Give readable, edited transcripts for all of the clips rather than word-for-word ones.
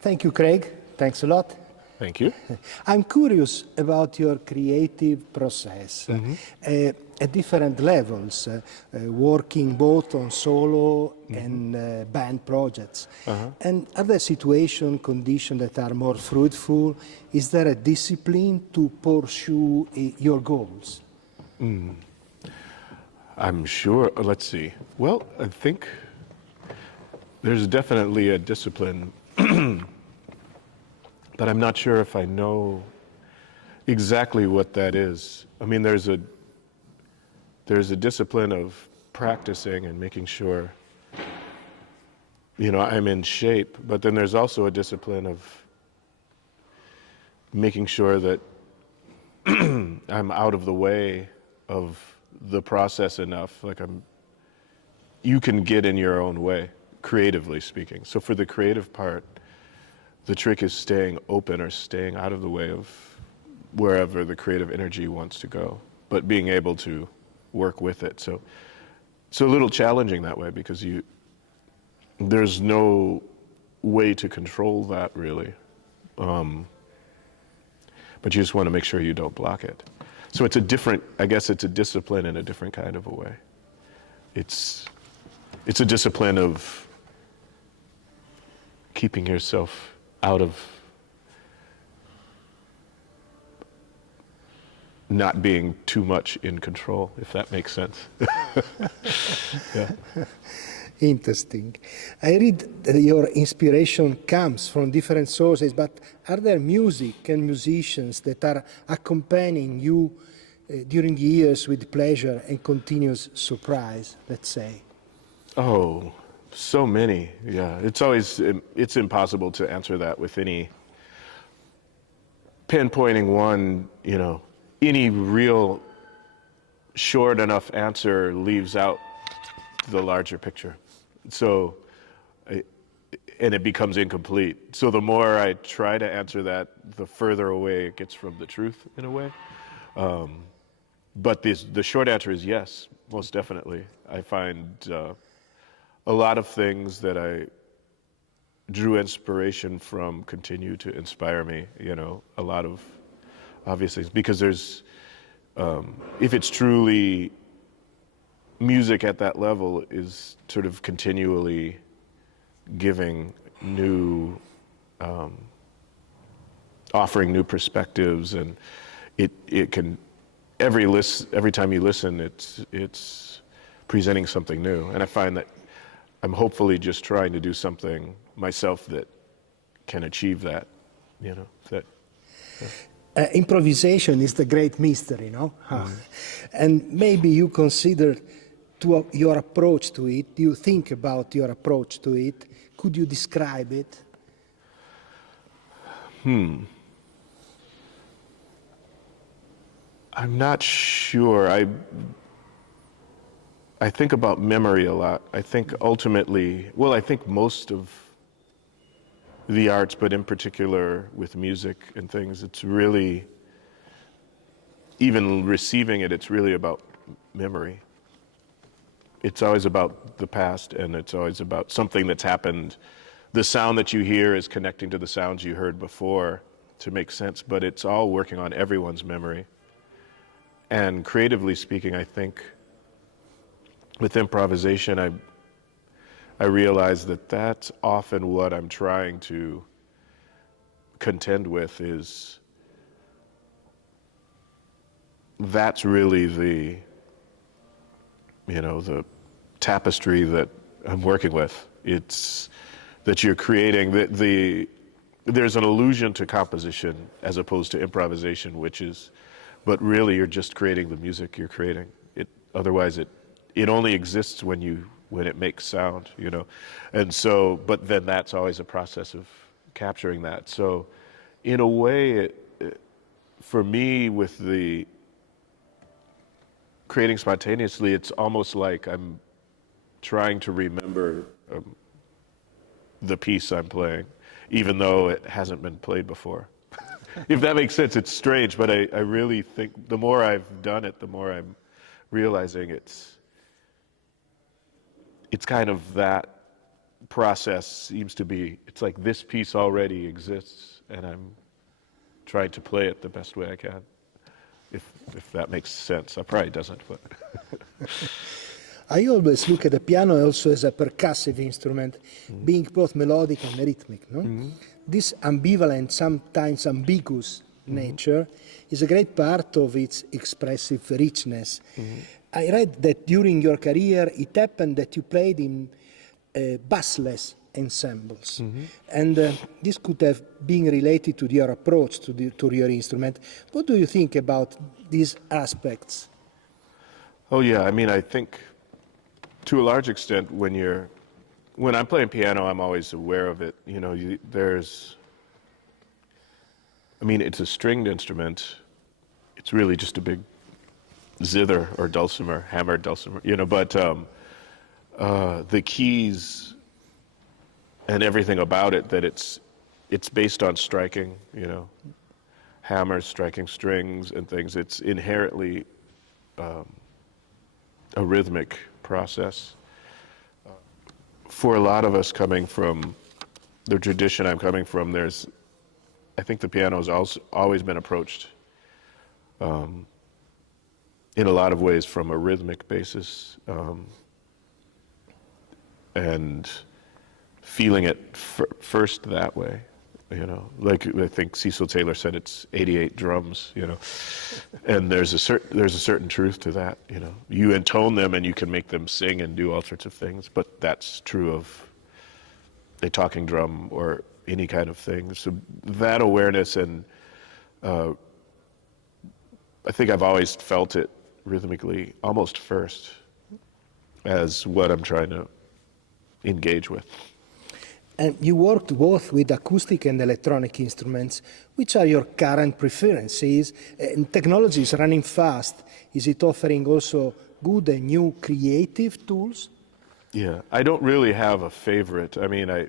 Thank you, Craig. Thanks a lot. Thank you. I'm curious about your creative process at different levels, working both on solo and band projects. And are there situations, conditions that are more fruitful? Is there a discipline to pursue your goals? I'm sure, let's see. Well, I think there's definitely a discipline, but I'm not sure if I know exactly what that is. I mean, there's a discipline of practicing and making sure, I'm in shape, but then there's also a discipline of making sure that I'm out of the way of the process enough, you can get in your own way, creatively speaking. So for the creative part, the trick is staying open or staying out of the way of wherever the creative energy wants to go, but being able to work with it. So it's a little challenging that way because there's no way to control that really. But you just want to make sure you don't block it. So it's I guess it's a discipline in a different kind of a way. It's a discipline of keeping yourself out of not being too much in control, if that makes sense. Yeah. Interesting. I read that your inspiration comes from different sources, but are there music and musicians that are accompanying you during the years with pleasure and continuous surprise, let's say? Oh, so many, yeah. It's impossible to answer that with any pinpointing one, any real short enough answer leaves out the larger picture. So, and it becomes incomplete. So the more I try to answer that, the further away it gets from the truth in a way. But the short answer is yes, most definitely. I find a lot of things that I drew inspiration from continue to inspire me, a lot of obviously, because there's, if it's truly music at that level is sort of continually giving new, offering new perspectives, and it can, every time you listen, it's presenting something new. And I find that I'm hopefully just trying to do something myself that can achieve that, Improvisation is the great mystery, no? And maybe you consider your approach to it, you think about your approach to it. Could you describe it? I'm not sure. I think about memory a lot. I think ultimately, I think most of the arts, but in particular with music and things, it's really, even receiving it, it's really about memory. It's always about the past, and it's always about something that's happened. The sound that you hear is connecting to the sounds you heard before to make sense, but it's all working on everyone's memory. And creatively speaking, I think with improvisation, I realize that that's often what I'm trying to contend with is that's really the tapestry that I'm working with. It's that you're creating, there's an allusion to composition as opposed to improvisation, but really you're just creating the music you're creating. Otherwise it only exists when it makes sound, And so, but then that's always a process of capturing that. So in a way, for me, with the creating spontaneously, it's almost like I'm trying to remember the piece I'm playing, even though it hasn't been played before. If that makes sense, it's strange, but I really think the more I've done it, the more I'm realizing it's kind of that process seems to be, it's like this piece already exists, and I'm trying to play it the best way I can. If that makes sense. It probably doesn't, but. I always look at the piano also as a percussive instrument, being both melodic and rhythmic. No? This ambivalent, sometimes ambiguous nature is a great part of its expressive richness. I read that during your career it happened that you played in bassless ensembles, and this could have been related to your approach to your instrument. What do you think about these aspects? Oh yeah, I mean, I think to a large extent when I'm playing piano, I'm always aware of it. You know, it's a stringed instrument. It's really just a big zither or dulcimer, hammered dulcimer, you know, but the keys and everything about it, that it's based on striking, you know, hammers, striking strings and things. It's inherently a rhythmic process. For a lot of us coming from the tradition I'm coming from, I think the piano has always been approached in a lot of ways from a rhythmic basis, and feeling it first that way. You know, like I think Cecil Taylor said, it's 88 drums, you know, and there's a certain truth to that. You know, you intone them and you can make them sing and do all sorts of things, but that's true of a talking drum or any kind of thing. So that awareness, and I think I've always felt it rhythmically almost first as what I'm trying to engage with. And you worked both with acoustic and electronic instruments. Which are your current preferences? And technology is running fast. Is it offering also good and new creative tools? Yeah, I don't really have a favorite. I mean, I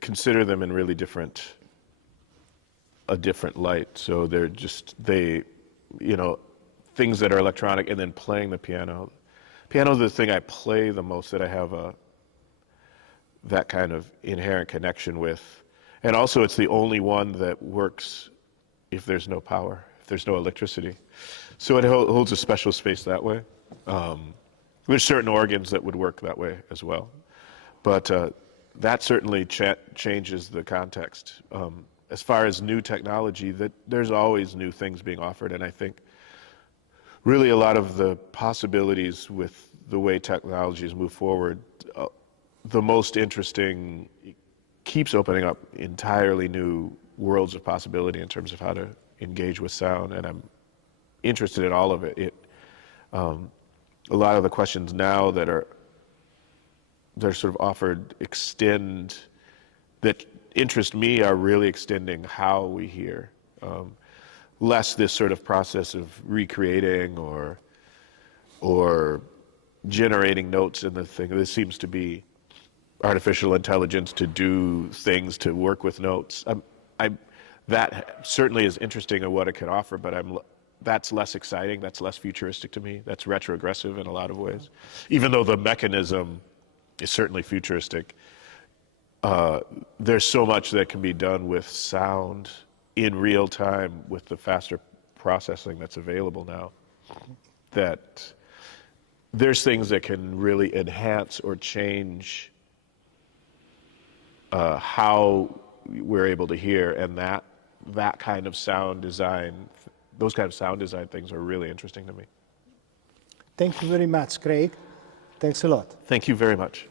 consider them in really a different light. So you know, things that are electronic, and then playing the piano. Piano is the thing I play the most, that I have that kind of inherent connection with. And also it's the only one that works if there's no power, if there's no electricity. So it holds a special space that way. There's certain organs that would work that way as well. But that certainly changes the context. As far as new technology, there's always new things being offered, and I think really a lot of the possibilities with the way technologies move forward, the most interesting keeps opening up entirely new worlds of possibility in terms of how to engage with sound, and I'm interested in all of it. A lot of the questions now they're sort of offered that interest me are really extending how we hear. Less this sort of process of recreating or generating notes in the thing. This seems to be artificial intelligence to do things, to work with notes. That certainly is interesting in what it can offer, but that's less exciting, that's less futuristic to me, that's retrogressive in a lot of ways. Even though the mechanism is certainly futuristic, there's so much that can be done with sound in real time with the faster processing that's available now, that there's things that can really enhance or change how we're able to hear, and that kind of sound design, those kind of sound design things are really interesting to me. Thank you very much, Craig. Thanks a lot. Thank you very much.